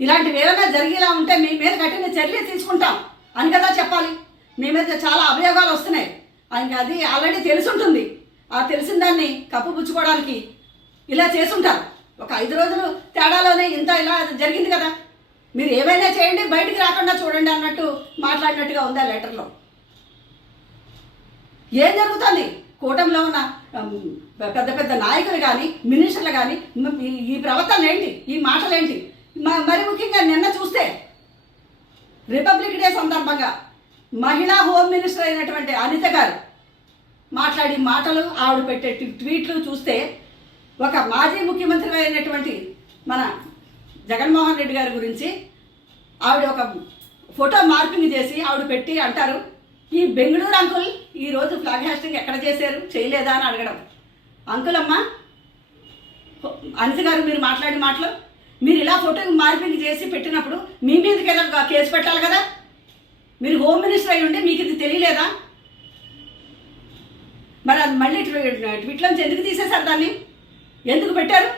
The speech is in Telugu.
ఇలాంటివి ఏమైనా జరిగేలా ఉంటే మీ మీద కఠిన చర్య తీసుకుంటాం అని కదా చెప్పాలి. మీ మీద చాలా అభియోగాలు వస్తున్నాయి, ఆయనకి అది ఆల్రెడీ తెలుసుంటుంది. ఆ తెలిసిన దాన్ని కప్పుపుచ్చుకోవడానికి ఇలా చేసుంటారు. ఒక 5 రోజులు తేడాలోనే ఇంత ఇలా జరిగింది కదా, మీరు ఏమైనా చేయండి బయటికి రాకుండా చూడండి అన్నట్టు మాట్లాడినట్టుగా ఉంది ఆ లెటర్లో. ఏం జరుగుతుంది? కూటమిలో ఉన్న పెద్ద పెద్ద నాయకులు కానీ మినిస్టర్లు కానీ ఈ ప్రవర్తన ఏంటి, ఈ మాటలు ఏంటి? మరి ముఖ్యంగా నిన్న చూస్తే రిపబ్లిక్ డే సందర్భంగా మహిళా హోమ్ మినిస్టర్ అయినటువంటి అనిత గారు మాట్లాడి మాటలు, ఆవిడ పెట్టే ట్వీట్లు చూస్తే ఒక మాజీ ముఖ్యమంత్రి అయినటువంటి మన జగన్మోహన్ రెడ్డి గారి గురించి ఆవిడ ఒక ఫోటో మార్పింగ్ చేసి ఆవిడ పెట్టి అంటారు, ఈ బెంగళూరు అంకుల్ ఈరోజు ఫ్లాగ్ హాస్టింగ్ ఎక్కడ చేశారు, చేయలేదా అని అడగడం. అంకుల్ అమ్మ అనిత గారు మీరు మాట్లాడి మాటలు, మీరు ఇలా ఫోటో మార్పింగ్ చేసి పెట్టినప్పుడు మీ మీదకి ఏదో కేసు పెట్టాలి కదా. మీరు హోమ్ మినిస్టర్ అయి ఉండి మీకు ఇది తెలియలేదా? మరి అది మళ్ళీ ట్విట్లోంచి ఎందుకు తీసేశారు, దాన్ని ఎందుకు పెట్టారు?